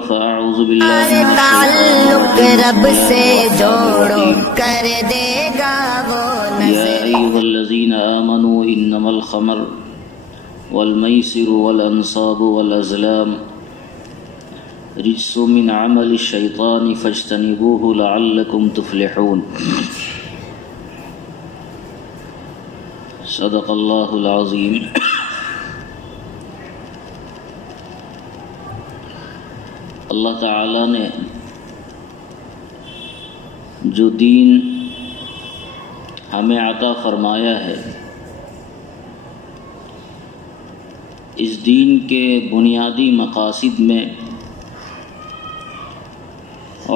فأعوذ بالله من تعلق رب سے جوڑو کر دے گا وہ يا أيها الذين آمنوا إنما الخمر والميسر والأنصاب والأزلام رجس من عمل الشيطان فاجتنبوه لعلكم تفلحون صدق اللہ العظیم۔ اللہ تعالی نے جو دین ہمیں عطا فرمایا ہے، اس دین کے بنیادی مقاصد میں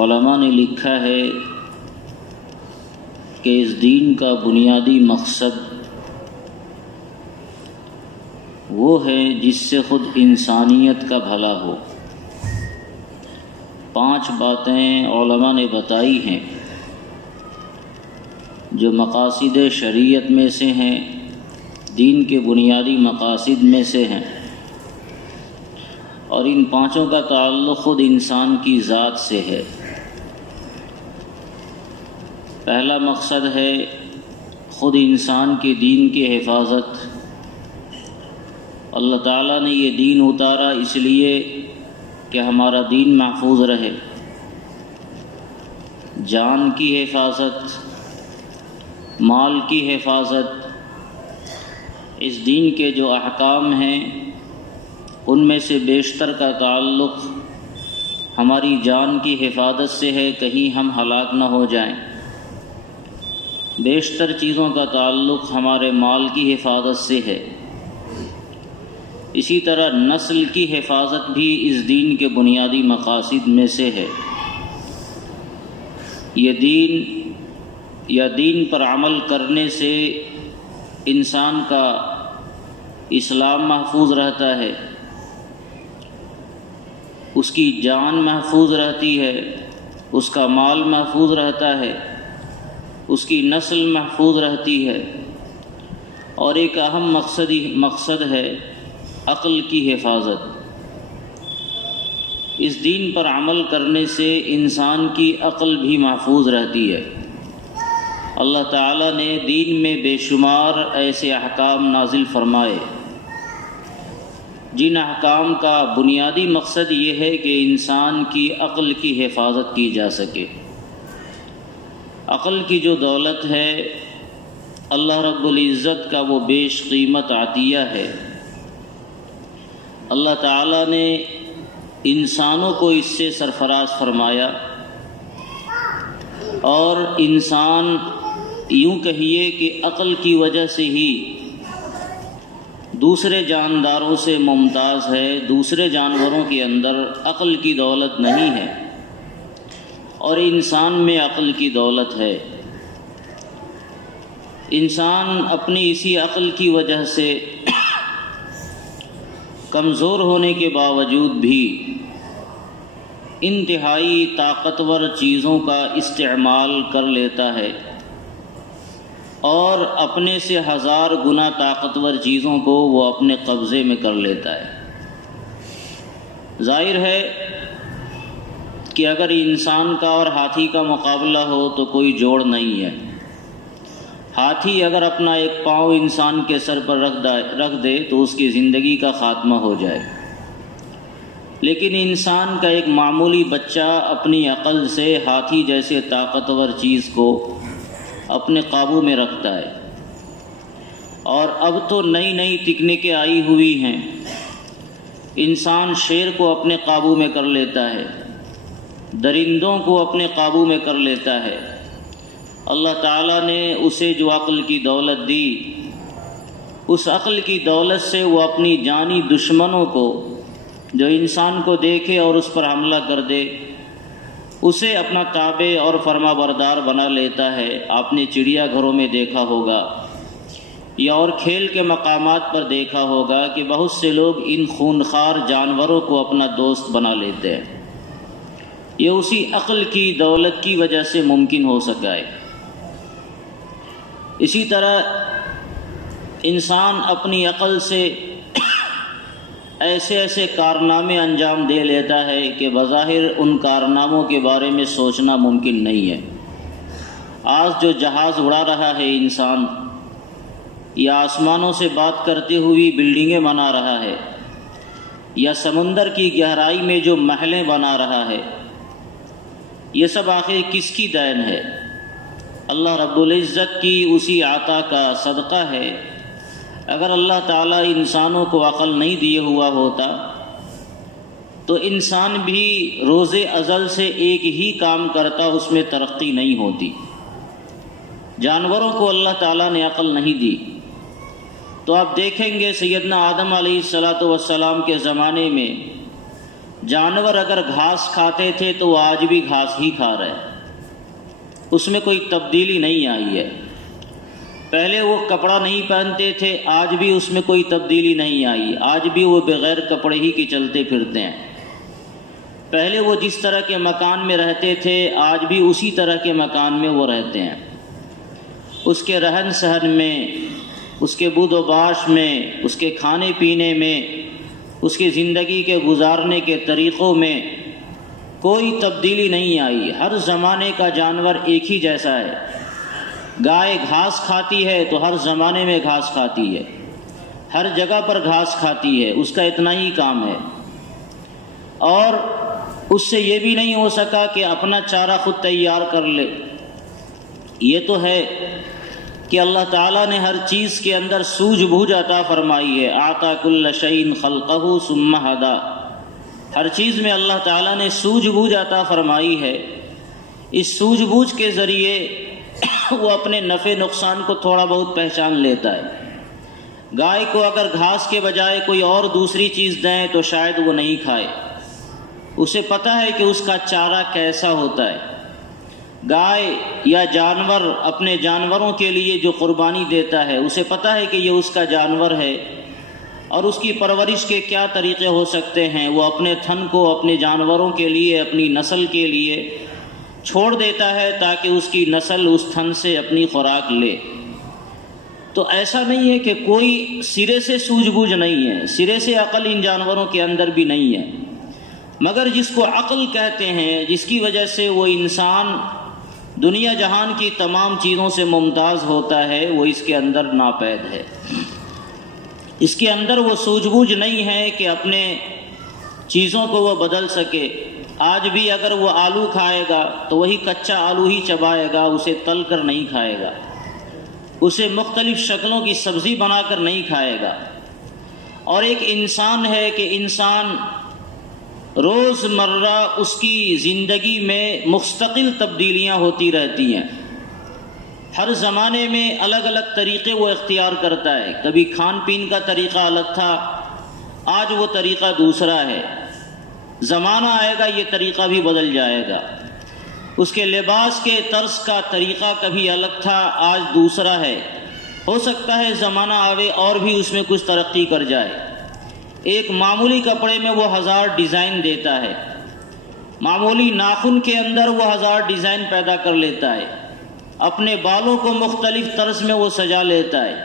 علماء نے لکھا ہے کہ اس دین کا بنیادی مقصد وہ ہے جس سے خود انسانیت کا بھلا ہو۔ 5 باتیں علماء نے بتائی ہیں جو مقاصد شریعت میں سے ہیں، دین کے بنیادی مقاصد میں سے ہیں، اور ان 5 کا تعلق خود انسان کی ذات سے ہے۔ پہلا مقصد ہے خود انسان کے دین کی حفاظت۔ اللہ تعالیٰ نے یہ دین اتارا اس لیے کہ ہمارا دین محفوظ رہے۔ جان کی حفاظت، مال کی حفاظت، اس دین کے جو احکام ہیں ان میں سے بیشتر کا تعلق ہماری جان کی حفاظت سے ہے، کہیں ہم ہلاک نہ ہو جائیں۔ بیشتر چیزوں کا تعلق ہمارے مال کی حفاظت سے ہے۔ اسی طرح نسل کی حفاظت بھی اس دین کے بنیادی مقاصد میں سے ہے۔ یہ دین پر عمل کرنے سے انسان کا اسلام محفوظ رہتا ہے، اس کی جان محفوظ رہتی ہے، اس کا مال محفوظ رہتا ہے، اس کی نسل محفوظ رہتی ہے، اور ایک اہم مقصد ہے عقل کی حفاظت۔ اس دین پر عمل کرنے سے انسان کی عقل بھی محفوظ رہتی ہے۔ اللہ تعالیٰ نے دین میں بے شمار ایسے احکام نازل فرمائے جن احکام کا بنیادی مقصد یہ ہے کہ انسان کی عقل کی حفاظت کی جا سکے۔ عقل کی جو دولت ہے اللہ رب العزت کا وہ بیش قیمت عطیہ ہے۔ اللہ تعالیٰ نے انسانوں کو اس سے سرفراز فرمایا، اور انسان یوں کہیے کہ عقل کی وجہ سے ہی دوسرے جانداروں سے ممتاز ہے۔ دوسرے جانوروں کے اندر عقل کی دولت نہیں ہے، اور انسان میں عقل کی دولت ہے۔ انسان اپنی اسی عقل کی وجہ سے کمزور ہونے کے باوجود بھی انتہائی طاقتور چیزوں کا استعمال کر لیتا ہے، اور اپنے سے 1000 گنا طاقتور چیزوں کو وہ اپنے قبضے میں کر لیتا ہے۔ ظاہر ہے کہ اگر انسان کا اور ہاتھی کا مقابلہ ہو تو کوئی جوڑ نہیں ہے۔ ہاتھی اگر اپنا ایک پاؤں انسان کے سر پر رکھ دے تو اس کی زندگی کا خاتمہ ہو جائے، لیکن انسان کا ایک معمولی بچہ اپنی عقل سے ہاتھی جیسے طاقتور چیز کو اپنے قابو میں رکھتا ہے۔ اور اب تو نئی تکنیکیں آئی ہوئی ہیں، انسان شیر کو اپنے قابو میں کر لیتا ہے، درندوں کو اپنے قابو میں کر لیتا ہے۔ اللہ تعالیٰ نے اسے جو عقل کی دولت دی، اس عقل کی دولت سے وہ اپنی جانی دشمنوں کو جو انسان کو دیکھے اور اس پر حملہ کر دے، اسے اپنا تابع اور فرما بردار بنا لیتا ہے۔ آپ نے چڑیا گھروں میں دیکھا ہوگا یا اور کھیل کے مقامات پر دیکھا ہوگا کہ بہت سے لوگ ان خونخوار جانوروں کو اپنا دوست بنا لیتے ہیں۔ یہ اسی عقل کی دولت کی وجہ سے ممکن ہو سکا ہے۔ اسی طرح انسان اپنی عقل سے ایسے ایسے کارنامے انجام دے لیتا ہے کہ بظاہر ان کارناموں کے بارے میں سوچنا ممکن نہیں ہے۔ آج جو جہاز اڑا رہا ہے انسان، یا آسمانوں سے بات کرتے ہوئی بلڈنگیں بنا رہا ہے، یا سمندر کی گہرائی میں جو محلیں بنا رہا ہے، یہ سب آخر کس کی دین ہے؟ اللہ رب العزت کی اسی عطا کا صدقہ ہے۔ اگر اللہ تعالیٰ انسانوں کو عقل نہیں دیے ہوا ہوتا تو انسان بھی روز ازل سے ایک ہی کام کرتا، اس میں ترقی نہیں ہوتی۔ جانوروں کو اللہ تعالیٰ نے عقل نہیں دی، تو آپ دیکھیں گے سیدنا آدم علیہ السلام کے زمانے میں جانور اگر گھاس کھاتے تھے تو وہ آج بھی گھاس ہی کھا رہے، اس میں کوئی تبدیلی نہیں آئی ہے۔ پہلے وہ کپڑا نہیں پہنتے تھے، آج بھی اس میں کوئی تبدیلی نہیں آئی، آج بھی وہ بغیر کپڑے ہی کے چلتے پھرتے ہیں۔ پہلے وہ جس طرح کے مکان میں رہتے تھے، آج بھی اسی طرح کے مکان میں وہ رہتے ہیں۔ اس کے رہن سہن میں، اس کے بود و باش میں، اس کے کھانے پینے میں، اس کی زندگی کے گزارنے کے طریقوں میں کوئی تبدیلی نہیں آئی۔ ہر زمانے کا جانور ایک ہی جیسا ہے۔ گائے گھاس کھاتی ہے تو ہر زمانے میں گھاس کھاتی ہے، ہر جگہ پر گھاس کھاتی ہے، اس کا اتنا ہی کام ہے۔ اور اس سے یہ بھی نہیں ہو سکا کہ اپنا چارہ خود تیار کر لے۔ یہ تو ہے کہ اللہ تعالیٰ نے ہر چیز کے اندر سوجھ بوجھ عطا فرمائی ہے۔ اعطى كل شيء خلقه ثم هدى، ہر چیز میں اللہ تعالیٰ نے سوجھ بوجھ عطا فرمائی ہے۔ اس سوجھ بوجھ کے ذریعے وہ اپنے نفع نقصان کو تھوڑا بہت پہچان لیتا ہے۔ گائے کو اگر گھاس کے بجائے کوئی اور دوسری چیز دیں تو شاید وہ نہیں کھائے، اسے پتہ ہے کہ اس کا چارہ کیسا ہوتا ہے۔ گائے یا جانور اپنے جانوروں کے لیے جو قربانی دیتا ہے، اسے پتہ ہے کہ یہ اس کا جانور ہے اور اس کی پرورش کے کیا طریقے ہو سکتے ہیں۔ وہ اپنے تھن کو اپنے جانوروں کے لیے، اپنی نسل کے لیے چھوڑ دیتا ہے تاکہ اس کی نسل اس تھن سے اپنی خوراک لے۔ تو ایسا نہیں ہے کہ کوئی سرے سے سوجھ بوجھ نہیں ہے، سرے سے عقل ان جانوروں کے اندر بھی نہیں ہے، مگر جس کو عقل کہتے ہیں، جس کی وجہ سے وہ انسان دنیا جہان کی تمام چیزوں سے ممتاز ہوتا ہے، وہ اس کے اندر ناپید ہے۔ اس کے اندر وہ سوجھ بوجھ نہیں ہے کہ اپنے چیزوں کو وہ بدل سکے۔ آج بھی اگر وہ آلو کھائے گا تو وہی کچا آلو ہی چبائے گا، اسے تل کر نہیں کھائے گا، اسے مختلف شکلوں کی سبزی بنا کر نہیں کھائے گا۔ اور ایک انسان ہے کہ انسان روز مرہ اس کی زندگی میں مستقل تبدیلیاں ہوتی رہتی ہیں۔ ہر زمانے میں الگ الگ طریقے وہ اختیار کرتا ہے۔ کبھی کھان پین کا طریقہ الگ تھا، آج وہ طریقہ دوسرا ہے۔ زمانہ آئے گا یہ طریقہ بھی بدل جائے گا۔ اس کے لباس کے طرز کا طریقہ کبھی الگ تھا، آج دوسرا ہے۔ ہو سکتا ہے زمانہ آوے اور بھی اس میں کچھ ترقی کر جائے۔ ایک معمولی کپڑے میں وہ 1000 ڈیزائن دیتا ہے، معمولی ناخن کے اندر وہ 1000 ڈیزائن پیدا کر لیتا ہے، اپنے بالوں کو مختلف طرز میں وہ سجا لیتا ہے۔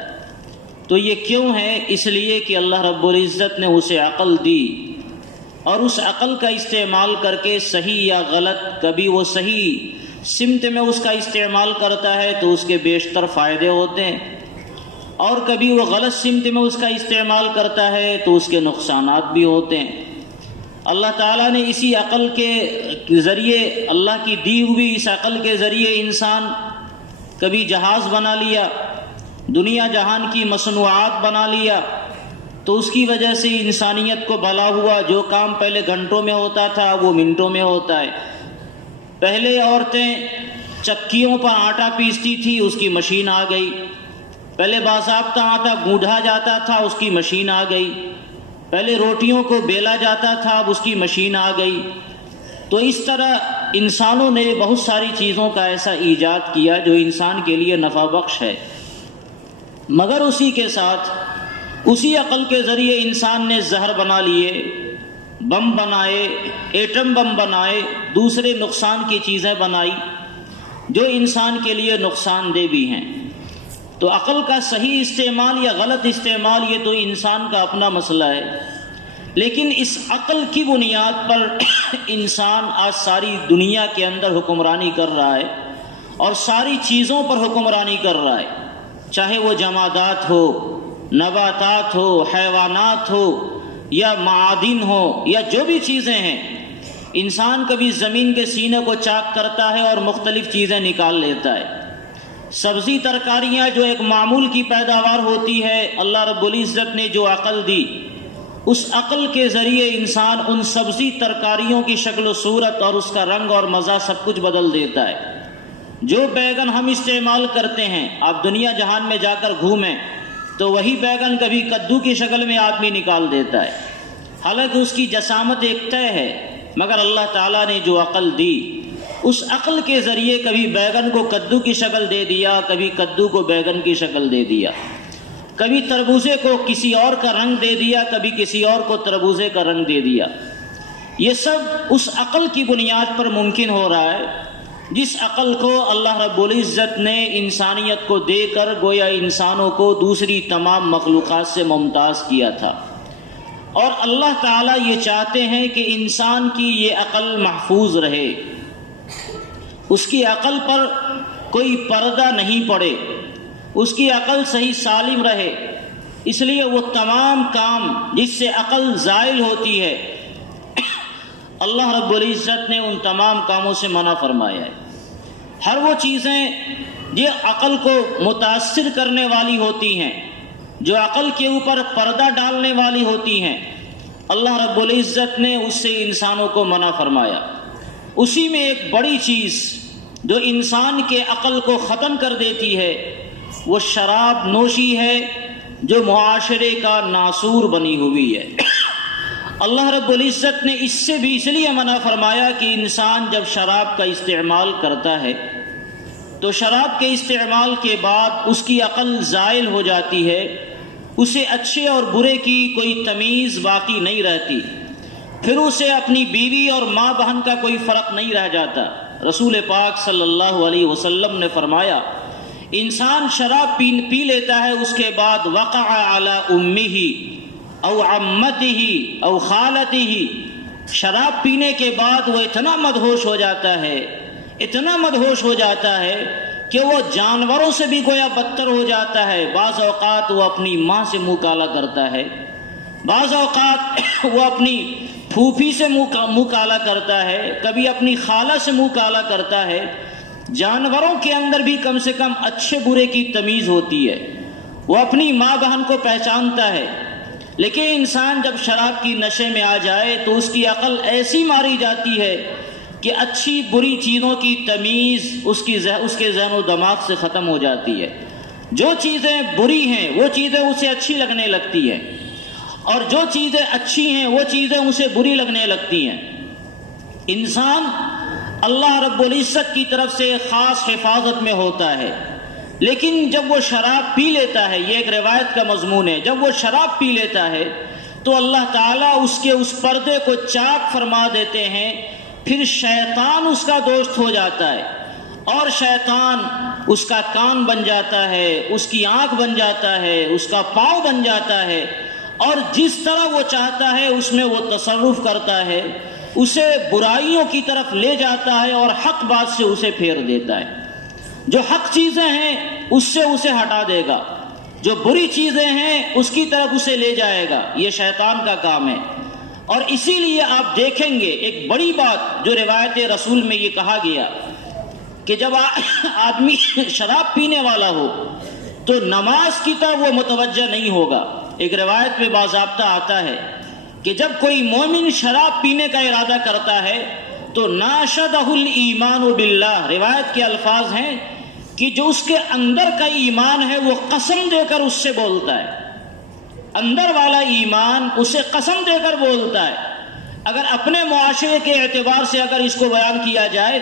تو یہ کیوں ہے؟ اس لیے کہ اللہ رب العزت نے اسے عقل دی، اور اس عقل کا استعمال کر کے صحیح یا غلط، کبھی وہ صحیح سمت میں اس کا استعمال کرتا ہے تو اس کے بیشتر فائدے ہوتے ہیں، اور کبھی وہ غلط سمت میں اس کا استعمال کرتا ہے تو اس کے نقصانات بھی ہوتے ہیں۔ اللہ تعالیٰ نے اسی عقل کے ذریعے، اللہ کی دی ہوئی اس عقل کے ذریعے انسان کبھی جہاز بنا لیا، دنیا جہان کی مصنوعات بنا لیا، تو اس کی وجہ سے انسانیت کو بھلا ہوا۔ جو کام پہلے گھنٹوں میں ہوتا تھا وہ منٹوں میں ہوتا ہے۔ پہلے عورتیں چکیوں پر آٹا پیستی تھی، اس کی مشین آ گئی۔ پہلے باضابطہ آٹا گوندھا جاتا تھا، اس کی مشین آ گئی۔ پہلے روٹیوں کو بیلا جاتا تھا، اب اس کی مشین آ گئی۔ تو اس طرح انسانوں نے بہت ساری چیزوں کا ایسا ایجاد کیا جو انسان کے لیے نفع بخش ہے، مگر اسی کے ساتھ اسی عقل کے ذریعے انسان نے زہر بنا لیے، بم بنائے، ایٹم بم بنائے، دوسرے نقصان کی چیزیں بنائی جو انسان کے لیے نقصان دہ بھی ہیں۔ تو عقل کا صحیح استعمال یا غلط استعمال یہ تو انسان کا اپنا مسئلہ ہے، لیکن اس عقل کی بنیاد پر انسان آج ساری دنیا کے اندر حکمرانی کر رہا ہے اور ساری چیزوں پر حکمرانی کر رہا ہے، چاہے وہ جمادات ہو، نباتات ہو، حیوانات ہو یا معادن ہو یا جو بھی چیزیں ہیں۔ انسان کبھی زمین کے سینے کو چاک کرتا ہے اور مختلف چیزیں نکال لیتا ہے۔ سبزی ترکاریاں جو ایک معمول کی پیداوار ہوتی ہے، اللہ رب العزت نے جو عقل دی، اس عقل کے ذریعے انسان ان سبزی ترکاریوں کی شکل و صورت اور اس کا رنگ اور مزہ سب کچھ بدل دیتا ہے۔ جو بیگن ہم استعمال کرتے ہیں، آپ دنیا جہان میں جا کر گھومیں تو وہی بیگن کبھی کدو کی شکل میں آدمی نکال دیتا ہے، حالانکہ اس کی جسامت ایک طے ہے، مگر اللہ تعالیٰ نے جو عقل دی، اس عقل کے ذریعے کبھی بیگن کو کدو کی شکل دے دیا، کبھی کدو کو بیگن کی شکل دے دیا، کبھی تربوزے کو کسی اور کا رنگ دے دیا، کبھی کسی اور کو تربوزے کا رنگ دے دیا۔ یہ سب اس عقل کی بنیاد پر ممکن ہو رہا ہے جس عقل کو اللہ رب العزت نے انسانیت کو دے کر گویا انسانوں کو دوسری تمام مخلوقات سے ممتاز کیا تھا۔ اور اللہ تعالیٰ یہ چاہتے ہیں کہ انسان کی یہ عقل محفوظ رہے، اس کی عقل پر کوئی پردہ نہیں پڑے، اس کی عقل صحیح سالم رہے، اس لیے وہ تمام کام جس سے عقل زائل ہوتی ہے اللہ رب العزت نے ان تمام کاموں سے منع فرمایا ہے۔ ہر وہ چیزیں جو عقل کو متاثر کرنے والی ہوتی ہیں، جو عقل کے اوپر پردہ ڈالنے والی ہوتی ہیں، اللہ رب العزت نے اس سے انسانوں کو منع فرمایا۔ اسی میں ایک بڑی چیز جو انسان کے عقل کو ختم کر دیتی ہے وہ شراب نوشی ہے، جو معاشرے کا ناسور بنی ہوئی ہے۔ اللہ رب العزت نے اس سے بھی اس لیے منع فرمایا کہ انسان جب شراب کا استعمال کرتا ہے تو شراب کے استعمال کے بعد اس کی عقل زائل ہو جاتی ہے، اسے اچھے اور برے کی کوئی تمیز باقی نہیں رہتی، پھر اسے اپنی بیوی اور ماں بہن کا کوئی فرق نہیں رہ جاتا۔ رسول پاک صلی اللہ علیہ وسلم نے فرمایا، انسان شراب پی لیتا ہے، اس کے بعد وقع علی امہ او عمتہ او خالتہ، شراب پینے کے بعد وہ اتنا مدہوش ہو جاتا ہے، اتنا مدہوش ہو جاتا ہے کہ وہ جانوروں سے بھی گویا بدتر ہو جاتا ہے۔ بعض اوقات وہ اپنی ماں سے منہ کالا کرتا ہے، بعض اوقات وہ اپنی پھوپھی سے منہ کالا کرتا ہے، کبھی اپنی خالہ سے منہ کالا کرتا ہے۔ جانوروں کے اندر بھی کم سے کم اچھے برے کی تمیز ہوتی ہے، وہ اپنی ماں بہن کو پہچانتا ہے، لیکن انسان جب شراب کی نشے میں آ جائے تو اس کی عقل ایسی ماری جاتی ہے کہ اچھی بری چیزوں کی تمیز اس کے ذہن و دماغ سے ختم ہو جاتی ہے۔ جو چیزیں بری ہیں وہ چیزیں اسے اچھی لگنے لگتی ہیں، اور جو چیزیں اچھی ہیں وہ چیزیں اسے بری لگنے لگتی ہیں۔ انسان اللہ رب العزت کی طرف سے خاص حفاظت میں ہوتا ہے، لیکن جب وہ شراب پی لیتا ہے، یہ ایک روایت کا مضمون ہے، جب وہ شراب پی لیتا ہے تو اللہ تعالیٰ اس کے اس پردے کو چاک فرما دیتے ہیں، پھر شیطان اس کا دوست ہو جاتا ہے، اور شیطان اس کا کان بن جاتا ہے، اس کی آنکھ بن جاتا ہے، اس کا پاؤں بن جاتا ہے، اور جس طرح وہ چاہتا ہے اس میں وہ تصرف کرتا ہے، اسے برائیوں کی طرف لے جاتا ہے اور حق بات سے اسے پھیر دیتا ہے۔ جو حق چیزیں ہیں اس سے اسے ہٹا دے گا، جو بری چیزیں ہیں اس کی طرف اسے لے جائے گا۔ یہ شیطان کا کام ہے، اور اسی لیے آپ دیکھیں گے ایک بڑی بات جو روایت رسول میں یہ کہا گیا کہ جب آدمی شراب پینے والا ہو تو نماز کی طرف وہ متوجہ نہیں ہوگا۔ ایک روایت میں باضابطہ آتا ہے کہ جب کوئی مومن شراب پینے کا ارادہ کرتا ہے تو ناشدہ الایمان باللہ، روایت کے الفاظ ہیں کہ جو اس کے اندر کا ایمان ہے وہ قسم دے کر اس سے بولتا ہے، اندر والا ایمان اسے قسم دے کر بولتا ہے۔ اگر اپنے معاشرے کے اعتبار سے اگر اس کو بیان کیا جائے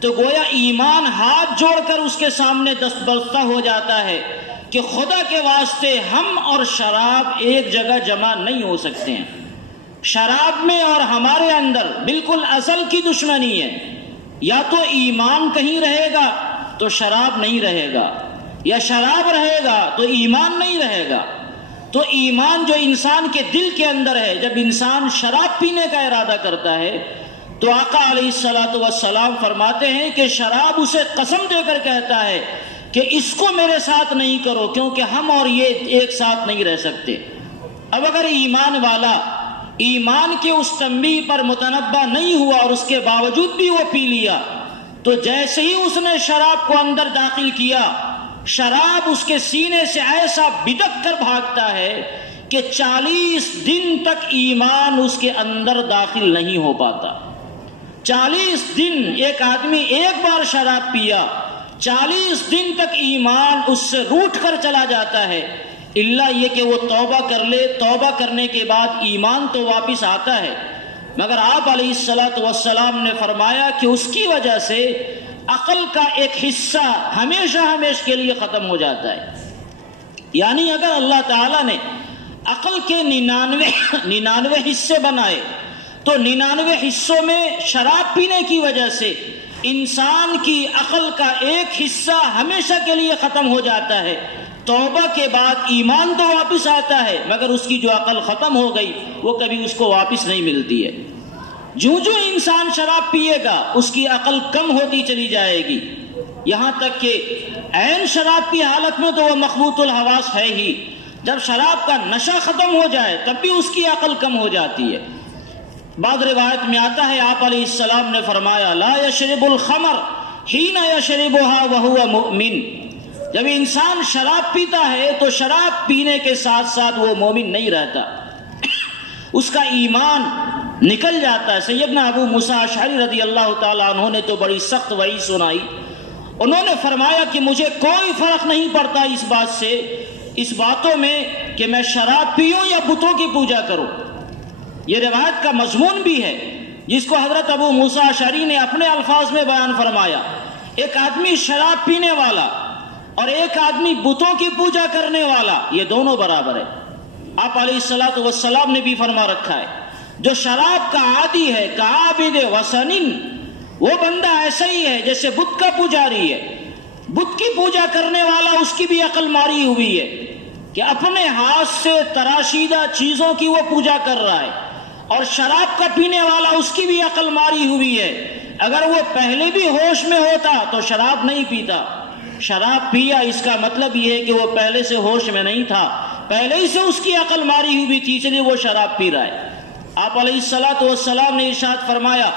تو گویا ایمان ہاتھ جوڑ کر اس کے سامنے دستبردہ ہو جاتا ہے کہ خدا کے واسطے ہم اور شراب ایک جگہ جمع نہیں ہو سکتے ہیں۔ شراب میں اور ہمارے اندر بالکل اصل کی دشمنی ہے، یا تو ایمان کہیں رہے گا تو شراب نہیں رہے گا، یا شراب رہے گا تو ایمان نہیں رہے گا۔ تو ایمان جو انسان کے دل کے اندر ہے، جب انسان شراب پینے کا ارادہ کرتا ہے تو آقا علیہ الصلوۃ والسلام فرماتے ہیں کہ شراب اسے قسم دے کر کہتا ہے کہ اس کو میرے ساتھ نہیں کرو، کیونکہ ہم اور یہ ایک ساتھ نہیں رہ سکتے۔ اب اگر ایمان والا ایمان کے اس تنبیہ پر متنبہ نہیں ہوا اور اس کے باوجود بھی وہ پی لیا، تو جیسے ہی اس نے شراب کو اندر داخل کیا، شراب اس کے سینے سے ایسا بدک کر بھاگتا ہے کہ 40 دن تک ایمان اس کے اندر داخل نہیں ہو پاتا۔ 40 دن ایک آدمی ایک بار شراب پیا، 40 دن تک ایمان اس سے روٹھ کر چلا جاتا ہے، الا یہ کہ وہ توبہ کر لے، توبہ کرنے کے بعد ایمان تو واپس آتا ہے، مگر آپ علیہ الصلوۃ والسلام نے فرمایا کہ اس کی وجہ سے عقل کا ایک حصہ ہمیشہ ہمیشہ کے لیے ختم ہو جاتا ہے۔ یعنی اگر اللہ تعالیٰ نے عقل کے 99 حصے بنائے تو 99 حصوں میں شراب پینے کی وجہ سے انسان کی عقل کا ایک حصہ ہمیشہ کے لیے ختم ہو جاتا ہے۔ توبہ کے بعد ایمان تو واپس آتا ہے، مگر اس کی جو عقل ختم ہو گئی وہ کبھی اس کو واپس نہیں ملتی ہے۔ جو انسان شراب پیے گا اس کی عقل کم ہوتی چلی جائے گی، یہاں تک کہ عین شراب کی حالت میں تو وہ مخبوط الحواس ہے ہی، جب شراب کا نشہ ختم ہو جائے تب بھی اس کی عقل کم ہو جاتی ہے۔ بعض روایت میں آتا ہے آپ علیہ السلام نے فرمایا لا یشرب الخمر حین یشربها وهو مؤمن، جب انسان شراب پیتا ہے تو شراب پینے کے ساتھ ساتھ وہ مومن نہیں رہتا، اس کا ایمان نکل جاتا ہے۔ سیدنا ابو موسیٰ اشعری رضی اللہ تعالیٰ عنہ نے تو بڑی سخت وعید سنائی، انہوں نے فرمایا کہ مجھے کوئی فرق نہیں پڑتا اس بات سے، اس باتوں میں کہ میں شراب پیوں یا بتوں کی پوجا کروں۔ یہ روایت کا مضمون بھی ہے جس کو حضرت ابو موسیٰ اشعری نے اپنے الفاظ میں بیان فرمایا۔ ایک آدمی شراب پینے والا اور ایک آدمی بتوں کی پوجا کرنے والا، یہ دونوں برابر ہے۔ آپ علیہ الصلوۃ والسلام نے بھی فرما رکھا ہے جو شراب کا عادی ہے کعابد وثنٍ، وہ بندہ ایسا ہی ہے جیسے بت کا پجاری ہے۔ بت کی پوجا کرنے والا اس کی بھی عقل ماری ہوئی ہے کہ اپنے ہاتھ سے تراشیدہ چیزوں کی وہ پوجا کر رہا ہے، اور شراب کا پینے والا اس کی بھی عقل ماری ہوئی ہے۔ اگر وہ پہلے بھی ہوش میں ہوتا تو شراب نہیں پیتا، شراب پیا اس کا مطلب یہ ہے کہ وہ پہلے سے ہوش میں نہیں تھا، پہلے ہی سے اس کی عقل ماری ہوئی تھی، اس لیے وہ شراب پی رہا ہے۔ آپ علیہ الصلوۃ والسلام نے ارشاد فرمایا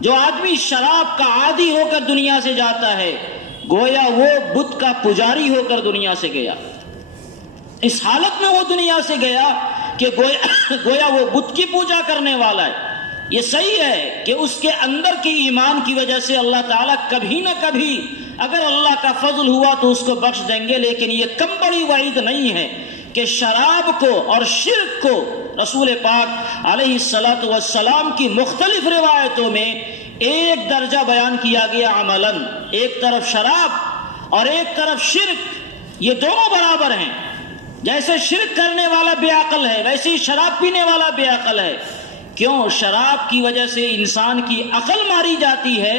جو آدمی شراب کا عادی ہو کر دنیا سے جاتا ہے گویا وہ بت کا پجاری ہو کر دنیا سے گیا، اس حالت میں وہ دنیا سے گیا کہ گویا وہ بت کی پوجا کرنے والا ہے۔ یہ صحیح ہے کہ اس کے اندر کی ایمان کی وجہ سے اللہ تعالیٰ کبھی نہ کبھی اگر اللہ کا فضل ہوا تو اس کو بخش دیں گے، لیکن یہ کم بڑی وعید نہیں ہے کہ شراب کو اور شرک کو رسول پاک علیہ الصلوۃ والسلام کی مختلف روایتوں میں ایک درجہ بیان کیا گیا عملاً، ایک طرف شراب اور ایک طرف شرک، یہ دونوں برابر ہیں۔ جیسے شرک کرنے والا بے عقل ہے ویسے ہی شراب پینے والا بے عقل ہے۔ کیوں؟ شراب کی وجہ سے انسان کی عقل ماری جاتی ہے،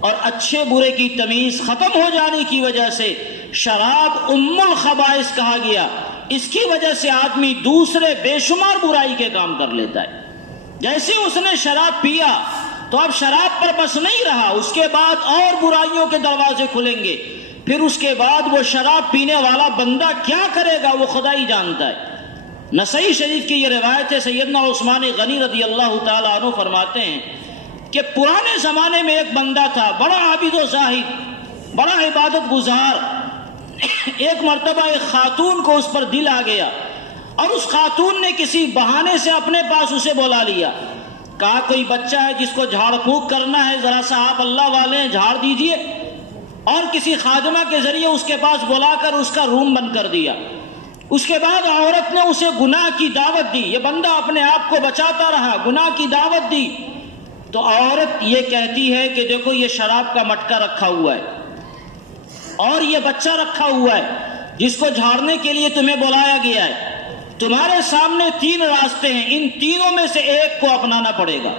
اور اچھے برے کی تمیز ختم ہو جانے کی وجہ سے شراب ام الخبائث کہا گیا۔ اس کی وجہ سے آدمی دوسرے بے شمار برائی کے کام کر لیتا ہے۔ جیسے اس نے شراب پیا تو اب شراب پر بس نہیں رہا، اس کے بعد اور برائیوں کے دروازے کھلیں گے، پھر اس کے بعد وہ شراب پینے والا بندہ کیا کرے گا وہ خدا ہی جانتا ہے۔ نسائی شریف کی یہ روایت ہے، سیدنا عثمان غنی رضی اللہ تعالیٰ عنہ فرماتے ہیں کہ پرانے زمانے میں ایک بندہ تھا، بڑا عابد و زاہد، بڑا عبادت گزار۔ ایک مرتبہ ایک خاتون کو اس پر دل آ گیا، اور اس خاتون نے کسی بہانے سے اپنے پاس اسے بلا لیا، کہا کوئی بچہ ہے جس کو جھاڑ پھونک کرنا ہے، ذرا سا آپ اللہ والے ہیں جھاڑ دیجئے، اور کسی خادمہ کے ذریعے اس کے پاس بلا کر اس کا روم بند کر دیا۔ اس کے بعد عورت نے اسے گناہ کی دعوت دی، یہ بندہ اپنے آپ کو بچاتا رہا، گناہ کی دعوت دی، تو عورت یہ کہتی ہے کہ دیکھو یہ شراب کا مٹکا رکھا ہوا ہے اور یہ بچہ رکھا ہوا ہے جس کو جھاڑنے کے لیے تمہیں بلایا گیا ہے، تمہارے سامنے 3 راستے ہیں، ان تینوں میں سے ایک کو اپنانا پڑے گا۔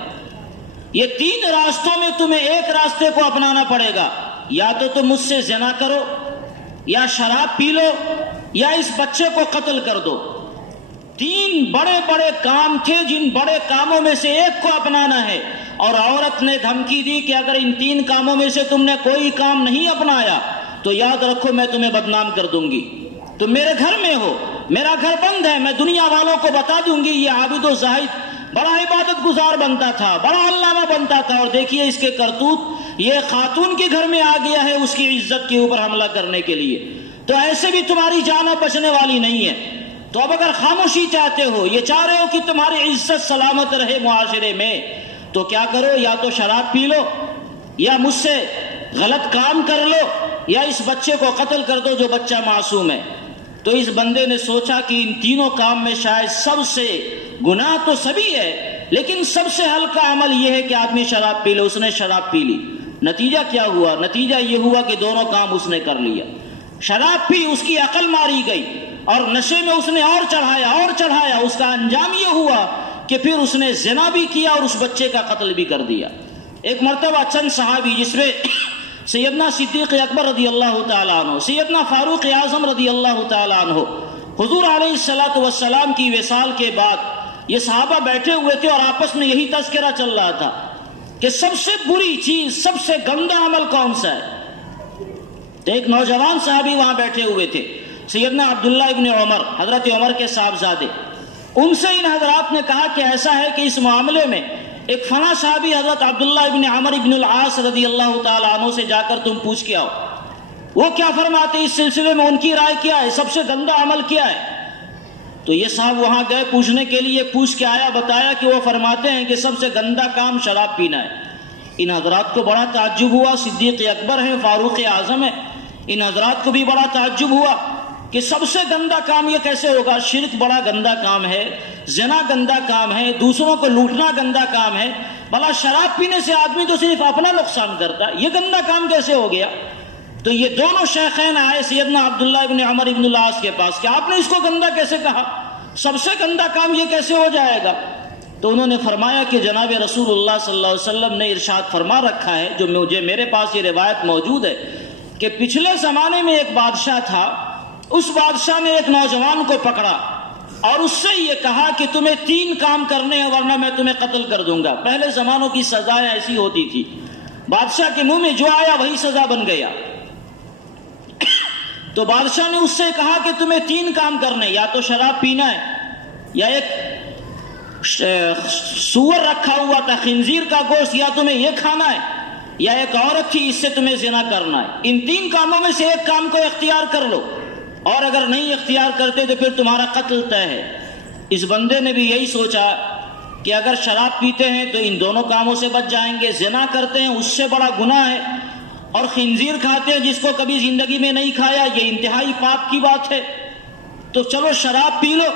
یہ 3 راستوں میں تمہیں ایک راستے کو اپنانا پڑے گا، یا تو تم مجھ سے زنا کرو، یا شراب پی لو، یا اس بچے کو قتل کر دو۔ 3 بڑے بڑے کام تھے، جن بڑے کاموں میں سے ایک کو اپنانا ہے، اور عورت نے دھمکی دی کہ اگر ان 3 کاموں میں سے تم نے کوئی کام نہیں اپنایا تو یاد رکھو میں تمہیں بدنام کر دوں گی، تم میرے گھر میں ہو، میرا گھر بند ہے، میں دنیا والوں کو بتا دوں گی یہ عابد و زاہد بڑا عبادت گزار بنتا تھا، بڑا علامہ بنتا تھا، اور دیکھیے اس کے کرتوت، یہ خاتون کے گھر میں آ گیا ہے اس کی عزت کے اوپر حملہ کرنے کے لیے، تو ایسے بھی تمہاری جان بچنے والی نہیں ہے۔ تو اب اگر خاموشی چاہتے ہو، یہ چاہ رہے ہو کہ تمہاری عزت سلامت رہے معاشرے میں، تو کیا کرو، یا تو شراب پی لو، یا مجھ سے غلط کام کر لو، یا اس بچے کو قتل کر دو جو بچہ معصوم ہے۔ تو اس بندے نے سوچا کہ ان تینوں کام میں شاید سب سے گناہ تو سبھی ہے، لیکن سب سے ہلکا عمل یہ ہے کہ آدمی شراب پی لے۔ اس نے شراب پی لی، نتیجہ کیا ہوا؟ نتیجہ یہ ہوا کہ دونوں کام اس نے کر لیا۔ شراب پی، اس کی عقل ماری گئی، اور نشے میں اس نے اور چڑھایا، اس کا انجام یہ ہوا کہ پھر اس نے زنا بھی کیا اور اس بچے کا قتل بھی کر دیا۔ ایک مرتبہ چند صحابی، جس میں سیدنا صدیق اکبر رضی اللہ تعالیٰ عنہ، سیدنا فاروق اعظم رضی اللہ تعالیٰ عنہ، حضور علیہ الصلوۃ والسلام کی وصال کے بعد یہ صحابہ بیٹھے ہوئے تھے اور آپس میں یہی تذکرہ چل رہا تھا کہ سب سے بری چیز، سب سے گندا عمل کون سا ہے؟ تو ایک نوجوان صحابی وہاں بیٹھے ہوئے تھے، سیدنا عبداللہ ابن عمر، حضرت عمر کے صاحبزادے۔ ان سے ان حضرات نے کہا کہ ایسا ہے کہ اس معاملے میں ایک فلاں صحابی حضرت عبداللہ ابن عمر ابن العاص رضی اللہ تعالیٰ عنہ سے جا کر تم پوچھ کے آؤ، وہ کیا فرماتے اس سلسلے میں، ان کی رائے کیا ہے، سب سے گندا عمل کیا ہے؟ تو یہ صاحب وہاں گئے پوچھنے کے لیے، پوچھ کے آیا، بتایا کہ وہ فرماتے ہیں کہ سب سے گندا کام شراب پینا ہے۔ ان حضرات کو بڑا تعجب ہوا، صدیق اکبر ہیں، فاروق اعظم ہے، ان حضرات کو بھی بڑا تعجب ہوا کہ سب سے گندا کام یہ کیسے ہوگا؟ شرک بڑا گندا کام ہے، زنا گندا کام ہے، دوسروں کو لوٹنا گندا کام ہے، بھلا شراب پینے سے آدمی تو صرف اپنا نقصان کرتا ہے، یہ گندا کام کیسے ہو گیا؟ تو یہ دونوں شیخین آئے سیدنا عبداللہ ابن عمر ابن العاص کے پاس کہ آپ نے اس کو گندا کیسے کہا، سب سے گندا کام یہ کیسے ہو جائے گا؟ تو انہوں نے فرمایا کہ جناب رسول اللہ صلی اللہ علیہ وسلم نے ارشاد فرما رکھا ہے، جو میرے پاس یہ روایت موجود ہے، کہ پچھلے زمانے میں ایک بادشاہ تھا، اس بادشاہ نے ایک نوجوان کو پکڑا اور اس سے یہ کہا کہ تمہیں 3 کام کرنے ہیں ورنہ میں تمہیں قتل کر دوں گا۔ پہلے زمانوں کی سزائیں ایسی ہوتی تھی، بادشاہ کے منہ میں جو آیا وہی سزا بن گیا۔ تو بادشاہ نے اس سے کہا کہ تمہیں 3 کام کرنے، یا تو شراب پینا ہے، یا ایک سور رکھا ہوا تھا خنزیر کا گوشت، یا تمہیں یہ کھانا ہے، یا ایک عورت تھی اس سے تمہیں زنا کرنا ہے۔ ان 3 کاموں میں سے ایک کام کو اختیار کر لو، اور اگر نہیں اختیار کرتے تو پھر تمہارا قتل طے ہے۔ اس بندے نے بھی یہی سوچا کہ اگر شراب پیتے ہیں تو ان دونوں کاموں سے بچ جائیں گے، زنا کرتے ہیں اس سے بڑا گناہ ہے، اور خنزیر کھاتے ہیں جس کو کبھی زندگی میں نہیں کھایا، یہ انتہائی پاپ کی بات ہے، تو چلو شراب پی لو،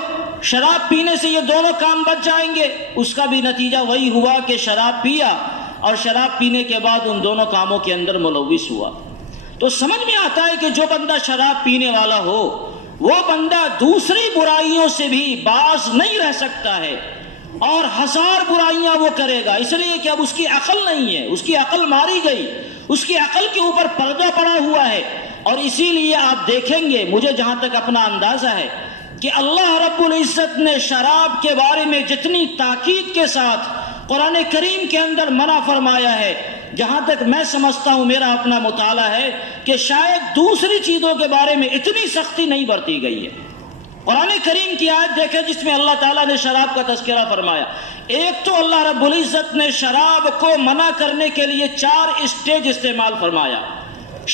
شراب پینے سے یہ دونوں کام بچ جائیں گے۔ اس کا بھی نتیجہ وہی ہوا کہ شراب پیا، اور شراب پینے کے بعد ان دونوں کاموں کے اندر ملوث ہوا۔ تو سمجھ میں آتا ہے کہ جو بندہ شراب پینے والا ہو وہ بندہ دوسری برائیوں سے بھی باز نہیں رہ سکتا ہے، اور 1000 برائیاں وہ کرے گا، اس لیے کہ اب اس کی عقل نہیں ہے، اس کی عقل ماری گئی، اس کی عقل کے اوپر پردہ پڑا ہوا ہے۔ اور اسی لیے آپ دیکھیں گے، مجھے جہاں تک اپنا اندازہ ہے، کہ اللہ رب العزت نے شراب کے بارے میں جتنی تاکید کے ساتھ قرآن کریم کے اندر منع فرمایا ہے، جہاں تک میں سمجھتا ہوں، میرا اپنا مطالعہ ہے کہ شاید دوسری چیزوں کے بارے میں اتنی سختی نہیں برتی گئی ہے۔ قرآن کریم کی آیت دیکھیں جس میں اللہ تعالیٰ نے شراب کا تذکرہ فرمایا۔ ایک تو اللہ رب العزت نے شراب کو منع کرنے کے لیے 4 اسٹیج استعمال فرمایا۔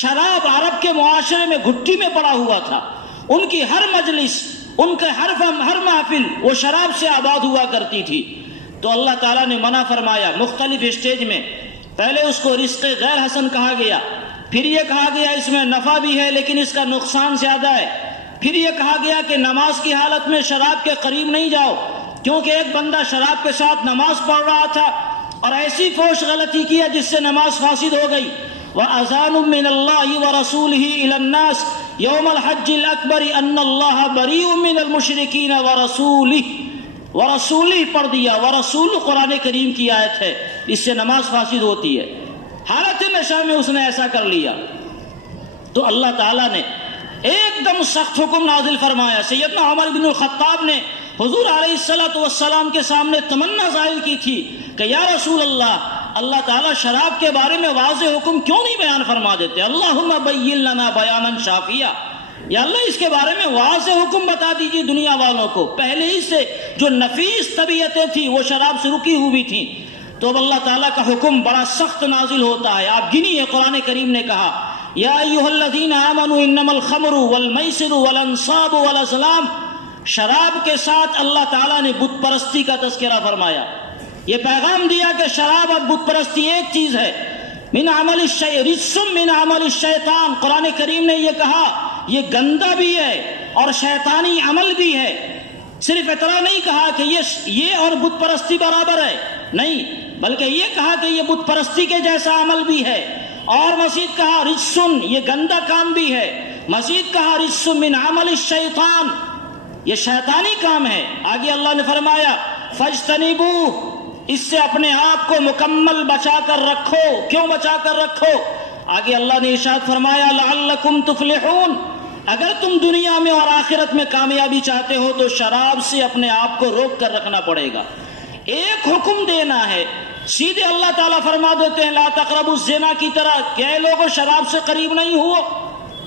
شراب عرب کے معاشرے میں گھٹی میں پڑا ہوا تھا، ان کی ہر مجلس، ان کے ہر محفل وہ شراب سے آباد ہوا کرتی تھی۔ تو اللہ تعالیٰ نے منع فرمایا مختلف اسٹیج میں۔ پہلے اس کو رزق غیر حسن کہا گیا، پھر یہ کہا گیا اس میں نفع بھی ہے لیکن اس کا نقصان زیادہ ہے، پھر یہ کہا گیا کہ نماز کی حالت میں شراب کے قریب نہیں جاؤ، کیونکہ ایک بندہ شراب کے ساتھ نماز پڑھ رہا تھا اور ایسی فوش غلطی کیا جس سے نماز فاسد ہو گئی۔ وَأَذَانٌ مِّنَ اللَّهِ وَرَسُولِهِ إِلَى النَّاسِ يَوْمَ الْحَجِّ الْأَكْبَرِ أَنَّ اللَّهَ بَرِيءٌ مِّنَ الْمُشْرِكِينَ وَرَسُولِهِ پڑھ دیا، ورسول قرآن کریم کی آیت ہے، اس سے نماز فاسد ہوتی ہے۔ حالت نشہ میں اس نے ایسا کر لیا تو اللہ تعالیٰ نے ایک دم سخت حکم نازل فرمایا۔ سیدنا عمر بن الخطاب نے حضور علیہ الصلوۃ والسلام کے سامنے تمنا ظاہر کی تھی کہ یا رسول اللہ تعالیٰ شراب کے بارے میں واضح حکم کیوں نہیں بیان فرما دیتے؟ اللہم بین لنا بیانا شافیہ، یا اللہ اس کے بارے میں واضح حکم بتا دیجیے دنیا والوں کو۔ پہلے ہی سے جو نفیس طبیعتیں تھیں وہ شراب سے رکی ہوئی تھیں، تو اب اللہ تعالیٰ کا حکم بڑا سخت نازل ہوتا ہے۔ آپ گنیے، قرآن کریم نے کہا یا ایھا الذین آمنوا انما الخمر والمیسر والانصاب والازلام، شراب کے ساتھ اللہ تعالیٰ نے بت پرستی کا تذکرہ فرمایا، یہ پیغام دیا کہ شراب اور بت پرستی ایک چیز ہے، من عمل رجس من عمل الشیطان۔ قرآن کریم نے یہ کہا یہ گندا بھی ہے اور شیطانی عمل بھی ہے۔ صرف اتنا نہیں کہا کہ یہ اور بت پرستی برابر ہے، نہیں، بلکہ یہ کہا کہ یہ بت پرستی کے جیسا عمل بھی ہے، اور مزید کہا رجسن، یہ گندا کام بھی ہے، مزید کہا رجس من عمل الشیطان، یہ شیطانی کام ہے۔ آگے اللہ نے فرمایا فاجتنبوہ، اس سے اپنے آپ کو مکمل بچا کر رکھو۔ کیوں بچا کر رکھو؟ آگے اللہ نے ارشاد فرمایا لعلکم تفلحون، اگر تم دنیا میں اور آخرت میں کامیابی چاہتے ہو تو شراب سے اپنے آپ کو روک کر رکھنا پڑے گا۔ ایک حکم دینا ہے، سیدھے اللہ تعالیٰ فرما دیتے ہیں لا تقربوا الزنا کی طرح کہ اے لوگوں شراب سے قریب نہیں ہو،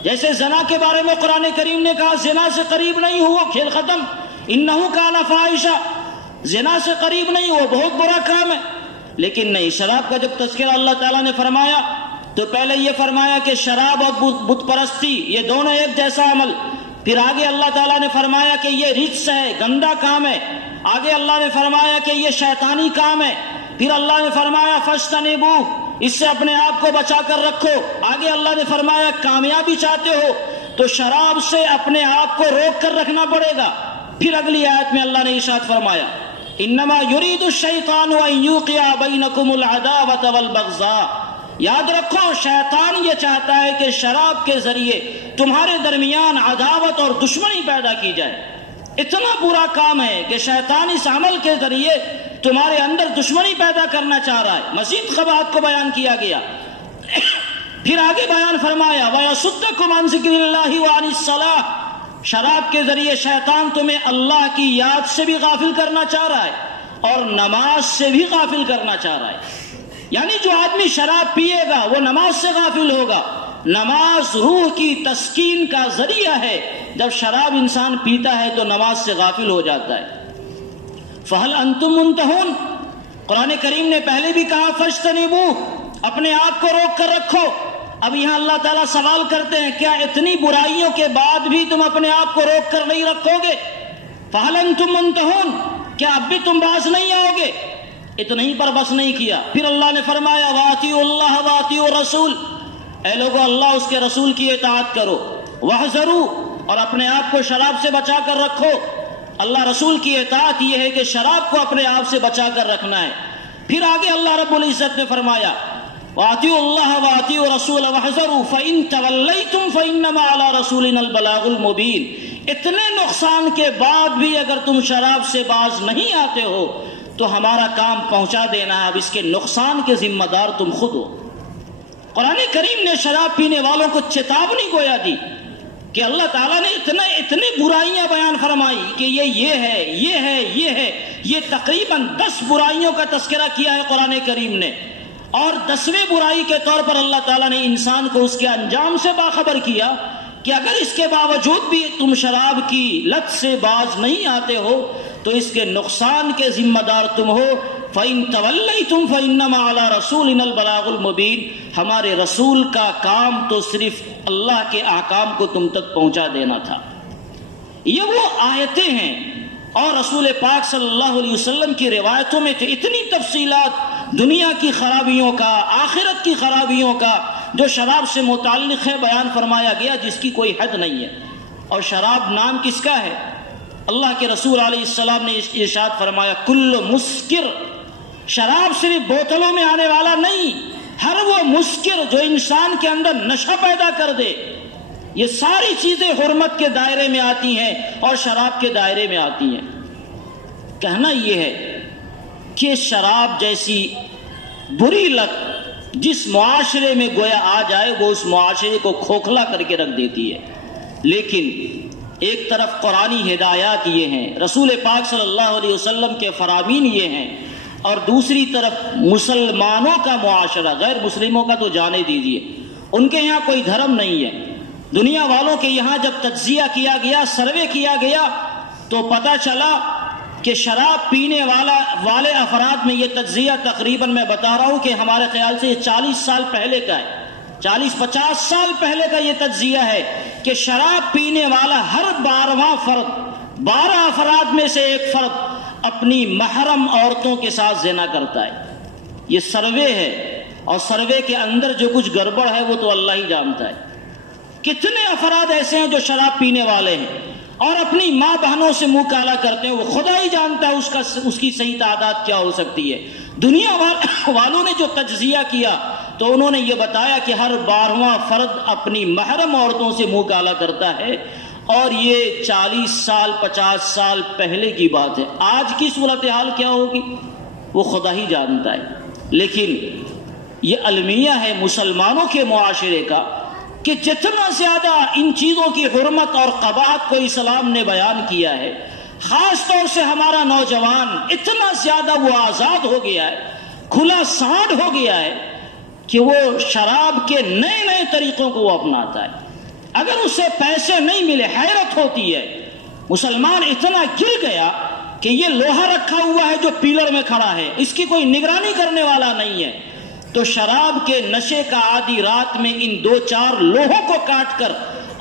جیسے زنا کے بارے میں قرآن کریم نے کہا زنا سے قریب نہیں ہو، کھیل ختم، انہ کان فاحشہ، زنا سے قریب نہیں ہو، بہت برا کام ہے۔ لیکن نہیں، شراب کا جب تذکرہ اللہ تعالیٰ نے فرمایا تو پہلے یہ فرمایا کہ شراب اور بت پرستی یہ دونوں ایک جیسا عمل، پھر آگے اللہ تعالیٰ نے فرمایا کہ یہ رجس ہے، گندا کام ہے، آگے اللہ نے فرمایا کہ یہ شیطانی کام ہے، پھر اللہ نے فرمایا فاجتنبوہ، اس سے اپنے آپ کو بچا کر رکھو، آگے اللہ نے فرمایا کامیابی چاہتے ہو تو شراب سے اپنے آپ کو روک کر رکھنا پڑے گا۔ پھر اگلی آیت میں اللہ نے ارشاد فرمایا انما یرید الشیطان ان یوقع بینکم العداوۃ والبغضاء، یاد رکھو شیطان یہ چاہتا ہے کہ شراب کے ذریعے تمہارے درمیان عداوت اور دشمنی پیدا کی جائے۔ اتنا برا کام ہے کہ شیطان اس عمل کے ذریعے تمہارے اندر دشمنی پیدا کرنا چاہ رہا ہے۔ مزید قباحت کو بیان کیا گیا، پھر آگے بیان فرمایا وَيَصُدَّكُمْ عَنْ ذِكْرِ اللَّهِ وَعَنِ الصَّلَاةِ، شراب کے ذریعے شیطان تمہیں اللہ کی یاد سے بھی غافل کرنا چاہ رہا ہے اور نماز سے بھی غافل کرنا چاہ رہا ہے۔ یعنی جو آدمی شراب پیے گا وہ نماز سے غافل ہوگا۔ نماز روح کی تسکین کا ذریعہ ہے، جب شراب انسان پیتا ہے تو نماز سے غافل ہو جاتا ہے۔ فَهَلْ أَنْتُمْ مُنْتَهُونَ، قرآن کریم نے پہلے بھی کہا فَاجْتَنِبُوهُ، اپنے آپ کو روک کر رکھو۔ اب یہاں اللہ تعالیٰ سوال کرتے ہیں کیا اتنی برائیوں کے بعد بھی تم اپنے آپ کو روک کر نہیں رکھو گے؟ فَهَلْ أَنْتُمْ مُنْتَهُونَ، کیا اب بھی تم باز نہیں آؤ گے؟ اتنا ہی پر بس نہیں کیا، پھر اللہ نے فرمایا وَأَطِيعُوا اللَّهَ وَأَطِيعُوا الرَّسُولَ، اے لوگو اللہ اس کے رسول کی اطاعت کرو، وَاحْذَرُوا، اور اپنے آپ کو شراب سے بچا کر رکھو۔ اللہ رسول کی اطاعت یہ ہے کہ شراب کو اپنے آپ سے بچا کر رکھنا ہے۔ پھر آگے اللہ رب العزت نے فرمایا وَأَطِيعُوا اللَّهَ وَأَطِيعُوا الرَّسُولَ وَاحْذَرُوا فَإِن تَوَلَّيْتُمْ فَإِنَّمَا عَلَى رَسُولِنَا الْبَلَاغُ الْمُبِينُ، اتنے نقصان کے بعد بھی اگر تم شراب سے باز نہیں آتے ہو تو ہمارا کام پہنچا دینا ہے، اب اس کے نقصان کے ذمہ دار تم خود ہو۔ قرآن کریم نے شراب پینے والوں کو چیتاونی گویا دی کہ اللہ تعالیٰ نے اتنے برائیاں بیان فرمائی کہ یہ تقریباً 10 برائیوں کا تذکرہ کیا ہے قرآن کریم نے، اور 10ویں برائی کے طور پر اللہ تعالیٰ نے انسان کو اس کے انجام سے باخبر کیا کہ اگر اس کے باوجود بھی تم شراب کی لت سے باز نہیں آتے ہو تو اس کے نقصان کے ذمہ دار تم ہو۔ فَإِن تَوَلَّيْتُمْ فَإِنَّمَا عَلَى رَسُولِنَا الْبَلَاغُ الْمُبِينُ، ہمارے رسول کا کام تو صرف اللہ کے احکام کو تم تک پہنچا دینا تھا۔ یہ وہ آیتیں ہیں، اور رسول پاک صلی اللہ علیہ وسلم کی روایتوں میں تو اتنی تفصیلات دنیا کی خرابیوں کا، آخرت کی خرابیوں کا جو شراب سے متعلق ہے بیان فرمایا گیا جس کی کوئی حد نہیں ہے۔ اور شراب نام کس کا ہے؟ اللہ کے رسول علیہ السلام نے ارشاد فرمایا کل مسکر، شراب صرف بوتلوں میں آنے والا نہیں، ہر وہ مسکر جو انسان کے اندر نشہ پیدا کر دے، یہ ساری چیزیں حرمت کے دائرے میں آتی ہیں اور شراب کے دائرے میں آتی ہیں۔ کہنا یہ ہے کہ شراب جیسی بری لت جس معاشرے میں گویا آ جائے وہ اس معاشرے کو کھوکھلا کر کے رکھ دیتی ہے، لیکن ایک طرف قرآنی ہدایات یہ ہیں، رسول پاک صلی اللہ علیہ وسلم کے فرامین یہ ہیں، اور دوسری طرف مسلمانوں کا معاشرہ، غیر مسلموں کا تو جانے دیجیے، ان کے یہاں کوئی دھرم نہیں ہے۔ دنیا والوں کے یہاں جب تجزیہ کیا گیا، سروے کیا گیا، تو پتہ چلا کہ شراب پینے والے افراد میں یہ تجزیہ تقریباً میں بتا رہا ہوں کہ ہمارے خیال سے یہ 40 سال پہلے کا ہے، 40-50 سال پہلے کا یہ تجزیہ ہے کہ شراب پینے والا ہر 12واں فرد، 12 افراد میں سے ایک فرد اپنی محرم عورتوں کے ساتھ زنا کرتا ہے۔ یہ سروے ہے، اور سروے کے اندر جو کچھ گڑبڑ ہے وہ تو اللہ ہی جانتا ہے۔ کتنے افراد ایسے ہیں جو شراب پینے والے ہیں اور اپنی ماں بہنوں سے منہ کالا کرتے ہیں، وہ خدا ہی جانتا ہے اس کی صحیح تعداد کیا ہو سکتی ہے۔ دنیا والوں نے جو تجزیہ کیا تو انہوں نے یہ بتایا کہ ہر 12واں فرد اپنی محرم عورتوں سے منہ کالا کرتا ہے، اور یہ 40 سال 50 سال پہلے کی بات ہے۔ آج کی صورتحال کیا ہوگی وہ خدا ہی جانتا ہے۔ لیکن یہ المیہ ہے مسلمانوں کے معاشرے کا کہ جتنا زیادہ ان چیزوں کی حرمت اور قباحت کو اسلام نے بیان کیا ہے، خاص طور سے ہمارا نوجوان اتنا زیادہ وہ آزاد ہو گیا ہے، کھلا سانڈ ہو گیا ہے کہ وہ شراب کے نئے نئے طریقوں کو وہ اپناتا ہے۔ اگر اسے پیسے نہیں ملے، حیرت ہوتی ہے، مسلمان اتنا گر گیا کہ یہ لوہا رکھا ہوا ہے جو پیلر میں کھڑا ہے، اس کی کوئی نگرانی کرنے والا نہیں ہے، تو شراب کے نشے کا عادی رات میں ان 2-4 لوہوں کو کاٹ کر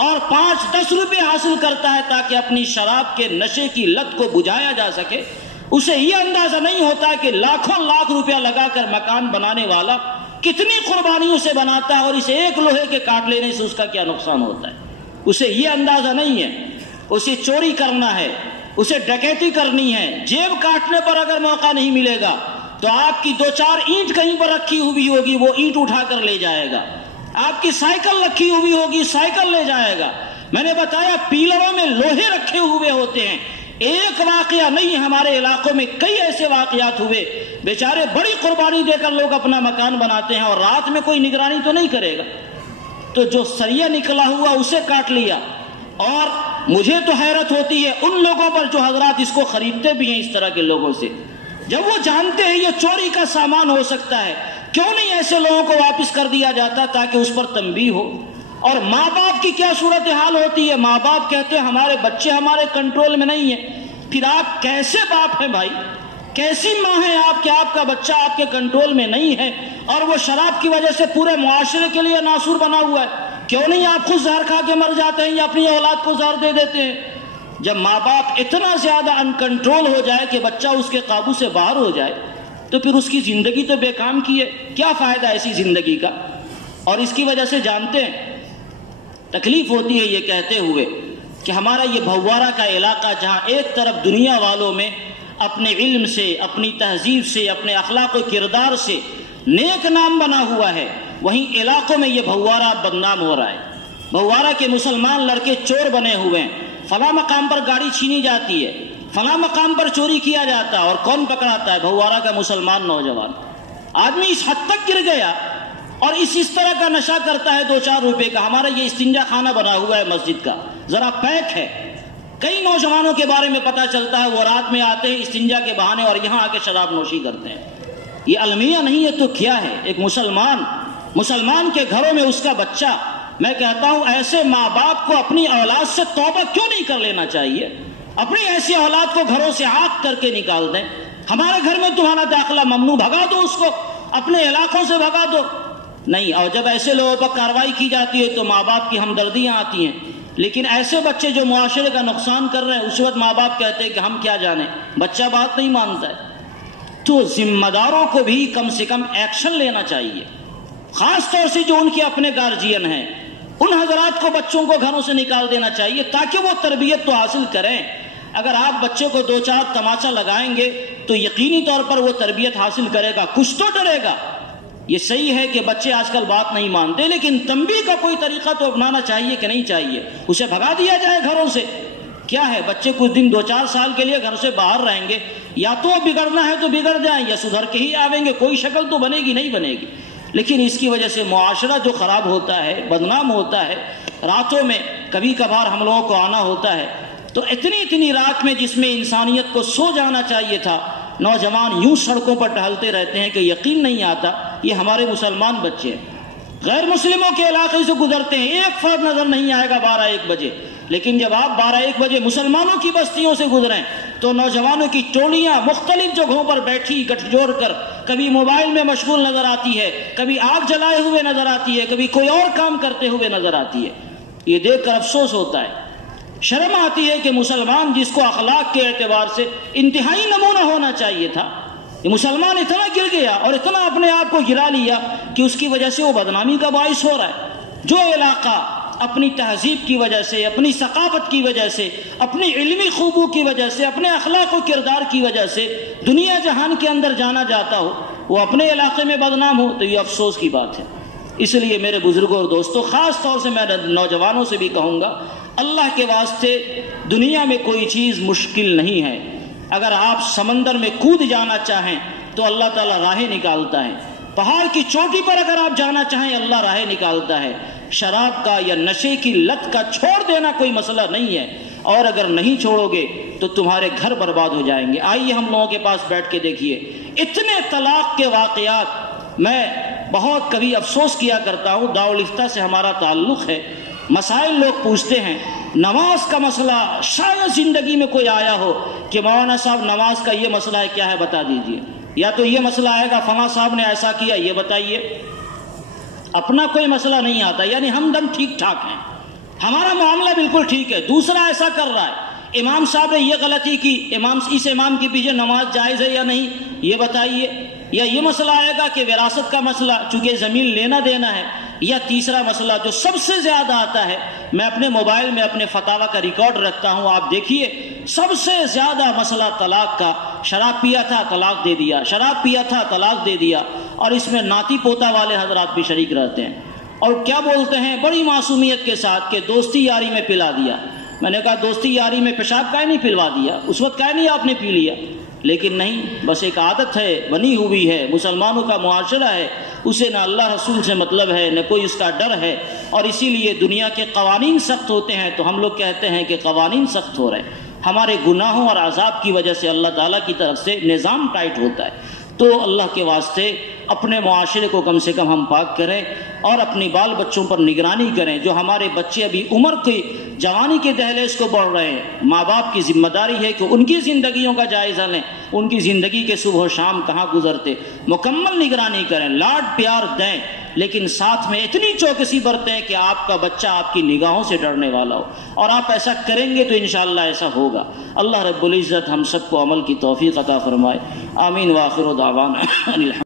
اور 5-10 روپے حاصل کرتا ہے تاکہ اپنی شراب کے نشے کی لت کو بجھایا جا سکے۔ اسے یہ اندازہ نہیں ہوتا کہ لاکھوں لاکھ روپیہ لگا کر مکان بنانے والا کتنی قربانیوں سے بناتا ہے، اور اسے ایک لوہے کے کاٹ لینے سے اس کا کیا نقصان ہوتا ہے۔ اسے یہ اندازہ نہیں ہے، اسے چوری کرنا ہے، اسے ڈکیتی کرنی ہے، جیب کاٹنے پر اگر موقع نہیں ملے گا تو آپ کی 2-4 اینٹ کہیں پر رکھی ہوئی ہوگی، وہ اینٹ اٹھا کر لے جائے گا، آپ کی سائیکل رکھی ہوئی ہوگی، سائیکل لے جائے گا۔ میں نے بتایا پیلروں میں لوہے رکھے ہوئے ہوتے ہیں۔ ایک واقعہ نہیں، ہمارے علاقوں میں کئی ایسے واقعات ہوئے، بیچارے بڑی قربانی دے کر لوگ اپنا مکان بناتے ہیں اور رات میں کوئی نگرانی تو نہیں کرے گا، تو جو سریا نکلا ہوا اسے کاٹ لیا۔ اور مجھے تو حیرت ہوتی ہے ان لوگوں پر جو حضرات اس کو خریدتے بھی ہیں، اس طرح کے لوگوں سے، جب وہ جانتے ہیں یہ چوری کا سامان ہو سکتا ہے، کیوں نہیں ایسے لوگوں کو واپس کر دیا جاتا تاکہ اس پر تنبیہ ہو۔ اور ماں باپ کی کیا صورتحال ہوتی ہے، ماں باپ کہتے ہیں ہمارے بچے ہمارے کنٹرول میں نہیں ہیں۔ پھر آپ کیسے باپ ہیں بھائی، کیسی ماں ہیں آپ کہ آپ کا بچہ آپ کے کنٹرول میں نہیں ہے اور وہ شراب کی وجہ سے پورے معاشرے کے لیے ناسور بنا ہوا ہے؟ کیوں نہیں آپ خود زہر کھا کے مر جاتے ہیں یا اپنی اولاد کو زہر دے دیتے ہیں؟ جب ماں باپ اتنا زیادہ ان کنٹرول ہو جائے کہ بچہ اس کے قابو سے باہر ہو جائے تو پھر اس کی زندگی تو بے کام کی ہے، کیا فائدہ ایسی زندگی کا؟ اور اس کی وجہ سے جانتے ہیں تکلیف ہوتی ہے یہ کہتے ہوئے کہ ہمارا یہ بھوارہ کا علاقہ جہاں ایک طرف دنیا والوں میں اپنے علم سے، اپنی تہذیب سے، اپنے اخلاق و کردار سے نیک نام بنا ہوا ہے، وہیں علاقوں میں یہ بھوارہ بدنام ہو رہا ہے۔ بھوارہ کے مسلمان لڑکے چور بنے ہوئے ہیں، فلاں مقام پر گاڑی چھینی جاتی ہے، فلاں مقام پر چوری کیا جاتا ہے، اور کون پکڑاتا ہے؟ بھوارہ کا مسلمان نوجوان۔ آدمی اس حد تک گر گیا اور اس طرح کا نشہ کرتا ہے 2-4 روپے کا۔ ہمارا یہ استنجا خانہ بنا ہوا ہے مسجد کا، ذرا پیک ہے، کئی نوجوانوں کے بارے میں پتا چلتا ہے وہ رات میں آتے ہیں استنجا کے بہانے اور یہاں آ کے شراب نوشی کرتے ہیں۔ یہ المیہ نہیں ہے تو کیا ہے؟ ایک مسلمان کے گھروں میں اس کا بچہ، میں کہتا ہوں ایسے ماں باپ کو اپنی اولاد سے توبہ کیوں نہیں کر لینا چاہیے؟ اپنی ایسی اولاد کو گھروں سے آگ کر کے نکال دیں، ہمارے گھر میں تمہارا داخلہ ممنوع، بھگا دو اس کو، اپنے علاقوں سے بھگا دو۔ نہیں، اور جب ایسے لوگوں پر کارروائی کی جاتی ہے تو ماں باپ کی ہمدردیاں آتی ہیں، لیکن ایسے بچے جو معاشرے کا نقصان کر رہے ہیں اس وقت ماں باپ کہتے ہیں کہ ہم کیا جانیں، بچہ بات نہیں مانتا ہے۔ تو ذمہ داروں کو بھی کم سے کم ایکشن لینا چاہیے، خاص طور سے جو ان کے اپنے گارجین ہیں، ان حضرات کو بچوں کو گھروں سے نکال دینا چاہیے تاکہ وہ تربیت تو حاصل کریں۔ اگر آپ بچے کو 2-4 تماچا لگائیں گے تو یقینی طور پر وہ تربیت حاصل کرے گا، کچھ تو ڈرے گا۔ یہ صحیح ہے کہ بچے آج کل بات نہیں مانتے، لیکن تنبیہ کا کوئی طریقہ تو اپنانا چاہیے کہ نہیں چاہیے؟ اسے بھگا دیا جائے گھروں سے؟ کیا ہے، بچے کچھ دن 2-4 سال کے لیے گھر سے باہر رہیں گے، یا تو بگڑنا ہے تو بگڑ جائیں یا سدھر کے ہی آویں گے، کوئی شکل تو بنے گی نہیں بنے گی۔ لیکن اس کی وجہ سے معاشرہ جو خراب ہوتا ہے، بدنام ہوتا ہے، راتوں میں کبھی کبھار ہم لوگوں کو آنا ہوتا ہے، تو اتنی رات میں جس میں انسانیت کو سو جانا چاہیے تھا، نوجوان یوں سڑکوں پر ٹہلتے رہتے ہیں کہ یقین نہیں آتا یہ ہمارے مسلمان بچے ہیں۔ غیر مسلموں کے علاقے سے گزرتے ہیں، ایک فرد نظر نہیں آئے گا 12-1 بجے، لیکن جب آپ 12-1 بجے مسلمانوں کی بستیوں سے گزریں تو نوجوانوں کی ٹولیاں مختلف جگہوں پر بیٹھی گٹھ جوڑ کر کبھی موبائل میں مشغول نظر آتی ہے، کبھی آگ جلائے ہوئے نظر آتی ہے، کبھی کوئی اور کام کرتے ہوئے نظر آتی ہے۔ یہ دیکھ کر افسوس ہوتا ہے، شرم آتی ہے کہ مسلمان جس کو اخلاق کے اعتبار سے انتہائی نمونہ ہونا چاہیے تھا، یہ مسلمان اتنا گر گیا اور اتنا اپنے آپ کو گرا لیا کہ اس کی وجہ سے وہ بدنامی کا باعث ہو رہا ہے۔ جو علاقہ اپنی تہذیب کی وجہ سے، اپنی ثقافت کی وجہ سے، اپنی علمی خوبیوں کی وجہ سے، اپنے اخلاق و کردار کی وجہ سے دنیا جہان کے اندر جانا جاتا ہو، وہ اپنے علاقے میں بدنام ہو تو یہ افسوس کی بات ہے۔ اس لیے میرے بزرگوں اور دوستوں، خاص طور سے میں نوجوانوں سے بھی کہوں گا، اللہ کے واسطے دنیا میں کوئی چیز مشکل نہیں ہے۔ اگر آپ سمندر میں کود جانا چاہیں تو اللہ تعالیٰ راہیں نکالتا ہے، پہاڑ کی چوٹی پر اگر آپ جانا چاہیں اللہ راہیں نکالتا ہے۔ شراب کا یا نشے کی لت کا چھوڑ دینا کوئی مسئلہ نہیں ہے، اور اگر نہیں چھوڑو گے تو تمہارے گھر برباد ہو جائیں گے۔ آئیے ہم لوگوں کے پاس بیٹھ کے دیکھیے اتنے طلاق کے واقعات۔ میں بہت کبھی افسوس کیا کرتا ہوں، دارالفتہ سے ہمارا تعلق ہے، مسائل لوگ پوچھتے ہیں، نماز کا مسئلہ شاید زندگی میں کوئی آیا ہو کہ مولانا صاحب نماز کا یہ مسئلہ ہے، کیا ہے بتا دیجئے، یا تو یہ مسئلہ آئے گا فلاں صاحب نے ایسا کیا یہ بتائیے۔ اپنا کوئی مسئلہ نہیں آتا، یعنی ہم دم ٹھیک ٹھاک ہیں، ہمارا معاملہ بالکل ٹھیک ہے، دوسرا ایسا کر رہا ہے، امام صاحب نے یہ غلطی کی، اس امام کے پیچھے نماز جائز ہے یا نہیں یہ بتائیے۔ یا یہ مسئلہ آئے گا کہ وراثت کا مسئلہ، چونکہ زمین لینا دینا ہے۔ یا تیسرا مسئلہ جو سب سے زیادہ آتا ہے، میں اپنے موبائل میں اپنے فتاوی کا ریکارڈ رکھتا ہوں، آپ دیکھیے، سب سے زیادہ مسئلہ طلاق کا۔ شراب پیا تھا طلاق دے دیا، شراب پیا تھا طلاق دے دیا، اور اس میں ناتی پوتا والے حضرات بھی شریک رہتے ہیں، اور کیا بولتے ہیں بڑی معصومیت کے ساتھ کہ دوستی یاری میں پلا دیا۔ میں نے کہا دوستی یاری میں پیشاب کائے نہیں پلوا دیا، اس وقت کائے نہیں آپ نے پی لیا؟ لیکن نہیں، بس ایک عادت ہے، بنی ہوئی ہے، مسلمانوں کا معاشرہ ہے، اسے نہ اللہ رسول سے مطلب ہے نہ کوئی اس کا ڈر ہے، اور اسی لیے دنیا کے قوانین سخت ہوتے ہیں تو ہم لوگ کہتے ہیں کہ قوانین سخت ہو رہے ہیں، ہمارے گناہوں اور عذاب کی وجہ سے اللہ تعالیٰ کی طرف سے نظام ٹائٹ ہوتا ہے۔ تو اللہ کے واسطے اپنے معاشرے کو کم سے کم ہم پاک کریں، اور اپنی بال بچوں پر نگرانی کریں۔ جو ہمارے بچے ابھی عمر کی جوانی کے دہلیز کو بڑھ رہے ہیں، ماں باپ کی ذمہ داری ہے کہ ان کی زندگیوں کا جائزہ لیں، ان کی زندگی کے صبح و شام کہاں گزرتے، مکمل نگرانی کریں، لاڈ پیار دیں، لیکن ساتھ میں اتنی چوکسی برتیں کہ آپ کا بچہ آپ کی نگاہوں سے ڈرنے والا ہو، اور آپ ایسا کریں گے تو انشاءاللہ ایسا ہوگا۔ اللہ رب العزت ہم سب کو عمل کی توفیق عطا فرمائے، آمین۔ وآخر دعوانا